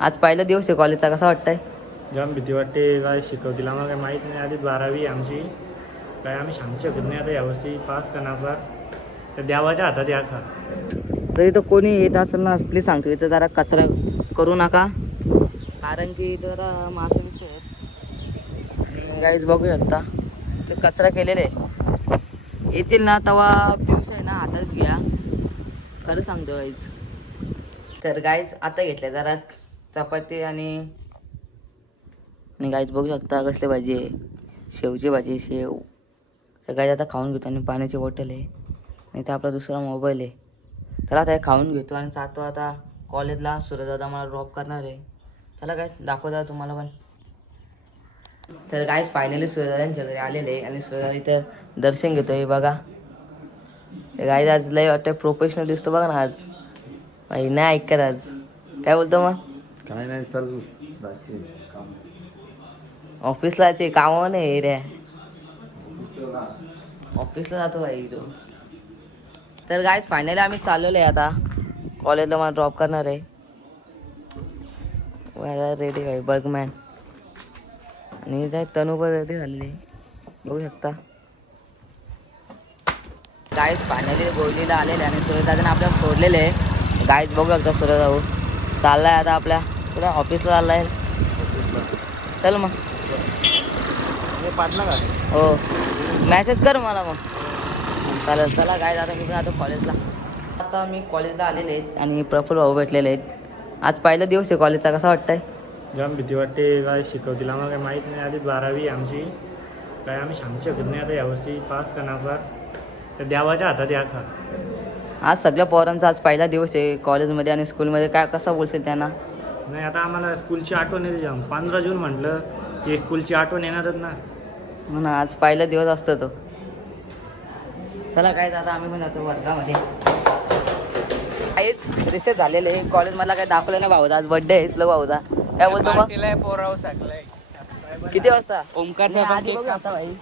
आज पहिला दिवस आहे कॉलेजचा, कसा वाटतंय? जाम भीती वाटते. काय शिकवतील आम्हाला काय माहीत नाही. आधी 12वी आमची, काय आम्ही सांगू शकत नाही आता यावर्षी पास का नापास, तर देवाच्या हातात या खा. तरी तो कोणी येत असेल ना, प्लीज सांगतो इथं जरा कचरा करू नका, कारण की इथं जरा मासे मिसळ आणि गाईज बघू शकता ते कचरा केलेले आहे. येतील ना तेव्हा पिऊस आहे ना हातात घ्या, खरं सांगतो गाईज. तर गाईज आता घेतल्या जरा चपाती आणि गाईज बघू शकता कसली भाजी आहे, शेवची भाजी, शेव. तर गाईज आता खाऊन घेतो आणि पाण्याची बॉटल आहे आणि इथं आपला दुसरा मोबाईल आहे. तर आता हे खाऊन घेतो आणि जातो आता कॉलेजला. सूर्यदादा मला ड्रॉप करणार आहे. चला काय दाखवता तुम्हाला पण. तर गाईज फायनली सूर्यदादांच्या घरी आलेले आहे आणि सूर्यदादा इथं दर्शन घेतोय बघा. गाईज आज लय वाटतं प्रोफेशनल दिसतो बघा ना आज. भाई नाही ऐकत आज. काय बोलतो मग? काय नाही, चल ऑफिसलाच आहे, कामावर नाही रे. ऑफिसला जातो भाई तो. तर गाईज फायनली आम्ही चाललेलो आहे आता कॉलेजला. मला ड्रॉप करणार आहे. रेडी भाई बर्गमॅन आणि काय तनू पण रेडी झालेली बघू शकता. गाईज फायनली गोलीला आलेले आणि सूर्यदादाने आपल्याला सोडलेले आहे. गाईज बघू शकता सूर्यदाऊ चाललाय आता आपल्या पुढे ऑफिसला चाललाय. चल मग पाडला का? हो मॅसेज कर मला मग. चालेल चला गाईज आता मी पण जातो कॉलेजला. आता मी कॉलेजला आलेले आहेत आणि प्रफुल्ल भाऊ भेटलेले आहेत. आज पहिला दिवस आहे कॉलेजचा, कसा वाटतंय? जाम भीती वाटते. काय शिकवतील आम्हाला काय माहीत नाही. आधी 12वी आमची, काय आम्ही सांगू शकत नाही आता यावर्षी पास का नापास, तर देवाच्या हातात या खा. आज सगळ्या पोरांचा आज पहिला दिवस आहे कॉलेजमध्ये आणि स्कूलमध्ये. काय कसं बोलशील त्यांना? नाही आता आम्हाला स्कूलची आठवण येते जाम. 15 जून म्हटलं की स्कूलची आठवण येणारच ना. म्हणून आज पहिला दिवस असतो तो. चला काय आता आम्ही पण जातो वर्गामध्ये. काहीच रिसेस झालेले कॉलेज मला काय दाखवलं नाही. भाऊचा आज बर्थडे आहे स्लो भाऊचा. काय बोलतो मग? किती वाजता? ओमकार भाई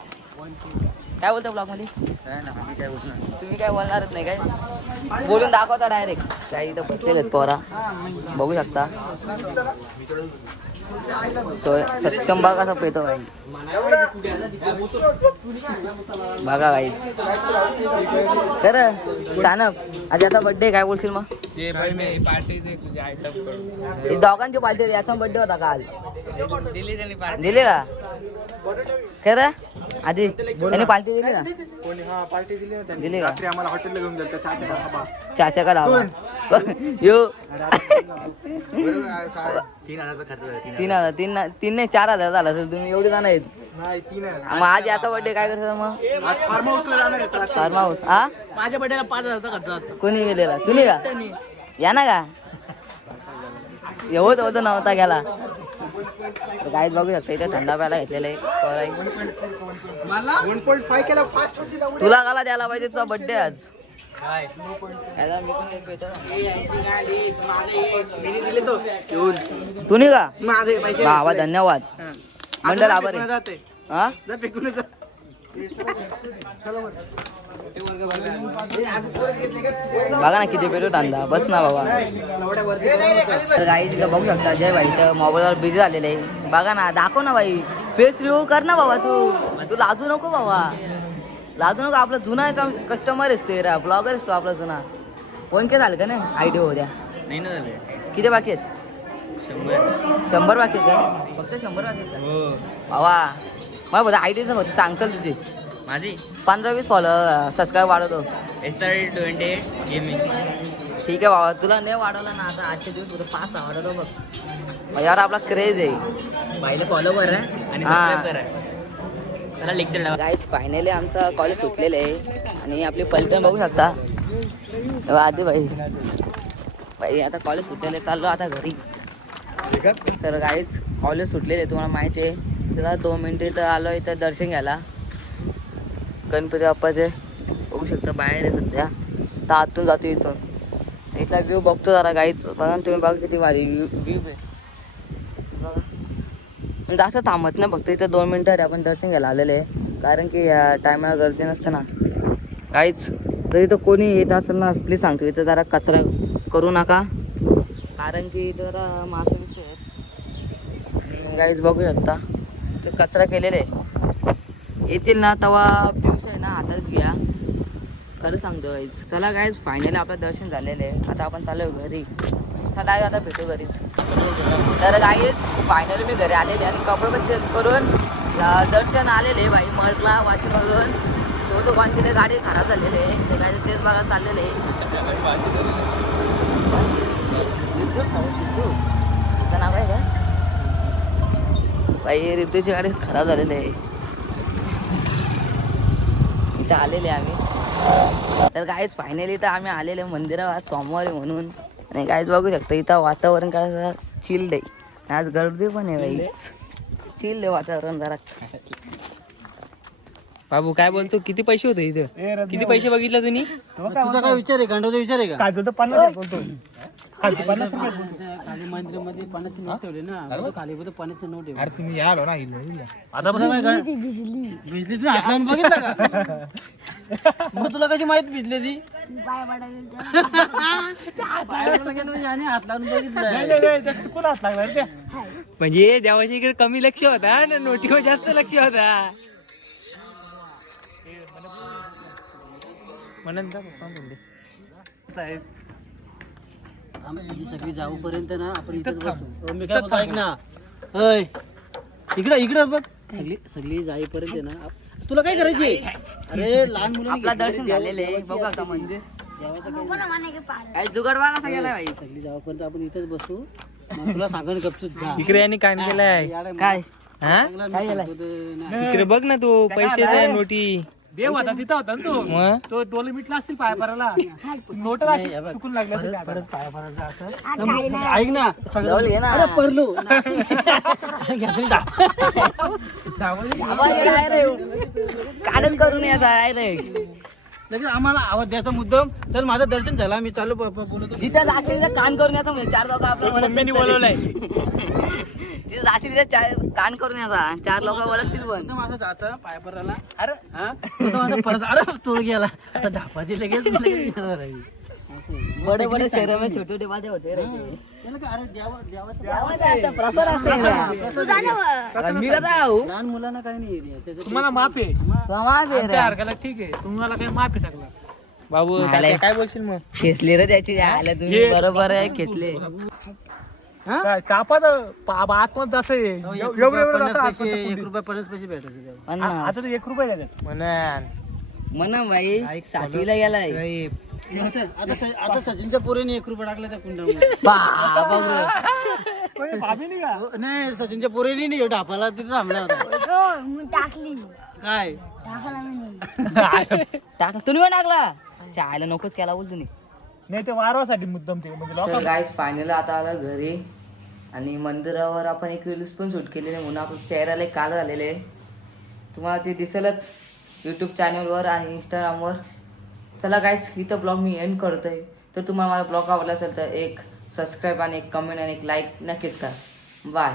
काय बोलतो ब्लॉग मध्ये? तुम्ही काय बोलणारच नाही काय? बोलून दाखवता डायरेक्ट. शाही इथं बसलेले आहेत पोरा बघू शकता. सक्षम बघा कसा पेतो भाई बघा भाईच. तर सानप आज याचा बर्थडे, काय बोलशील मग? दोघांची पार्टी. याचा बर्थडे होता काल, दिली का खरं? आधी त्याने पार्टी दिली का? दिली का? आम्हाला हॉटेलला घेऊन गेलं चाचा का धावा यो 3,000 तीन नाही 4,000 झाला असेल. तुम्ही एवढे जण आहेत. मग आज याचा बर्थडे काय करतो मग? फार्म हाऊसला जाणार आहे. Farm house. हा माझ्या बड्डेला 5,000 खर्च होता. कोणी गेलेला? तुम्ही का? या ना का एवढं होतं नव्हता गेला. गाईत बघू शकता इथे थंडा प्यायला घेतलेला आहे. 1.5 केला फास्ट होती. तुला गाला द्यायला पाहिजे, तुझा बर्थडे आज. याला मी पण एक पेतो ना. तुम्ही का? बाबा धन्यवाद, मंडळ आभार आहे. हा बघा ना किती पेलो धंदा. बस ना बाबा. तर गाई तिथं बघू शकता जय भाई तर मोबाईलवर बिझी झालेले आहे. बघा ना, दाखव ना भाई, फेस रिव्ह्यू कर ना बाबा. तू लाजू नको बाबा, लाजू नको. आपला जुना कस्टमर असतो रा, ब्लॉगर असतो आपला जुना. फोन के झालं का नाही? आयडिया हो द्या. नाही ना झाले. किती बाकी आहेत? 100 बाकी आहेत का? फक्त 100 बाकी आहेत का? बाबा मला बघा आयडियाचं फक्त सांगचाल तुझी. माझी 15-20 सबस्क्राईब वाढवतो. SR28 gaming. ठीक आहे बाबा, तुला नाही वाढवलं ना आता आजचे दिवस तुला 5 वाढवतो बघ. यार आपला क्रेज आहे. बाईला फॉलो करा आणि हा. सबस्क्राईब करा. त्याला लेक्चर लावा. गाईज फायनली आमचं कॉलेज सुटलेलं आहे आणि आपली पलटण बघू शकता. आधी भाई आता कॉलेज सुटलेलं आहे, चाललो आता घरी. तर गाईज कॉलेज सुटलेलं आहे तुम्हाला माहिती आहे. चला 2 मिनिटं इथं आलो इथं दर्शन घ्यायला गणपती बाप्पाचे. बघू शकता बाहेर आहे सध्या, तर आतून जातो इथून. इथला व्ह्यू बघतो जरा गाईच. बघा तुम्ही, बघा किती भारी व्ह्यू आहे. म्हणजे असं थांबत नाही, फक्त इथं 2 मिनिटं आपण दर्शन घ्यायला आलेले आहे, कारण की या टायमाला गर्दी नसते ना काहीच. तर इथं कोणी येत असेल ना, प्लीज सांगतो इथं जरा कचरा करू नका, कारण की जरा मासे बिसे गाईज बघू शकता तर कचरा केलेला आहे. येतील ना तेव्हा पिऊस आहे ना हातात घ्या, खरं सांगतो गाईज. चला गाईज फायनली आपलं दर्शन झालेलं आहे. आता आपण चालू घरी. चला आता भेटू घरीच. तर गाईज फायनली मी घरी आलेले आणि कपडे पण चेंज करून दर्शन आलेले भाई मठला वाशीमधून. तो कोणती गाडी खराब झालेली आहे ते काय तेच बघा चाललेले आहे. सिद्धू त्याचं नाव आहे का भाई? ऋतूची गाडी खराब झालेली आहे. इथं आलेले आम्ही. तर काहीच फायनली तर आम्ही आलेले मंदिरावर आज सोमवारी म्हणून. आणि काहीच बघू शकतो इथं वातावरण काय चिल्ड आहे. आज गर्दी पण आहे भाई. चिल्ड आहे वातावरण जरा. बाबू काय बोलतो? किती पैसे होते इथं? किती पैसे बघितलं तुम्ही? तुझा काय विचार आहे? गांडोचा विचार आहे का? काय बोलतो 50 बोलतो. खाली 50 रुपये खाली मंदिरामध्ये पाण्याची नोट ठेवली ना. खाली बोलतो पाण्याची नोट आहे. अरे तुम्ही यालो ना आता काय भिजली तू हात लावून बघितलं का? मग तुला कशी माहित भिजली ती? आणि हात लावून बघितलं. चुकून हात लागला त्या. म्हणजे देवाच्या इकडे कमी लक्ष होता आणि नोटीवर जास्त लक्ष होता. सगळी जाऊपर्यंत ना आपण इथेच बसू. मी काय बोलतो ऐक ना. अय इकडं इकडं बघ. सगळी जाईपर्यंत ना तुला काय करायची? अरे लहान मुलं आपला दर्शन झालेलं आहे. बघू आता मंदिर. काय जुगाड वाला सगळ्याला भाई. सगळी जाऊपर्यंत आपण इथेच बसू. मग तुला सांगून गपचूप जा. इकडे यांनी काय केलंय? काय काय इकडे बघ ना तू पैसे नोटी. देव होता तिथं होता ना तो डोले मिटला असतील पाया भरायला. नोट चुकून लागला परत पाया भरायला असं. ऐक ना जवळ घे ना. परलो काढच करून याचा आहे रे. लगेच आम्हाला आवाज द्यायचा मुद्दाम. चल माझं दर्शन झालं मी चालू बोलतो. जिथं जाशील तिथं कान करून याचा म्हणजे 4 लोक आपल्याला मम्मीने बोलवलंय. जिथं जाशील तिथं कान करून याचा 4 लोक ओळखतील पण. माझं जायचं पाया भरायला. अरे हा माझा परत अरे तो गेला आता धापाची लगेच बडे बडे शहर में छोटे छोटे बाजे होते रे. प्रसाद असते. मी कसा आहो लहान मुलांना काही नाही. तुम्हाला माफ आहे. हरकत ठीक आहे. तुम्हाला काही माफ आहे सगळं. बाबू काय बोलशील मग? खेचले रे त्याची आला तुम्ही. बरोबर आहे खेचले. चापात आतमध्ये असं आहे. ₹1 50 पैसे भेटायचे. आता तर ₹1 द्यायचे. म्हणा भाई 7वीला गेलाय. आता सचिनच्या पोरीने ₹1 टाकला त्या कुंडामध्ये. भाभी नाही का? नाही सचिनच्या पोरीने नाही ढापाला तिथे थांबला होता. काय तुम्ही पण टाकला? चायला नकोच केला बोल तुम्ही. नाही ते वारवासाठी मुद्दाम ते म्हणजे लोक. गाईस फायनल आता आला घरी. आणि मंदिरावर आपण एक रील्स पण शूट केलेले म्हणून आपल्या चेहऱ्याला एक काल झालेले आहे. तुम्हाला ते दिसेलच यूट्यूब चॅनलवर आणि इंस्टाग्रामवर. चला गाईज इथं ब्लॉग मी एंड करतोय. तर तुम्हाला माझा ब्लॉग आवडला असेल तर एक सबस्क्राईब आणि एक कमेंट आणि एक लाईक नक्कीच करा. बाय.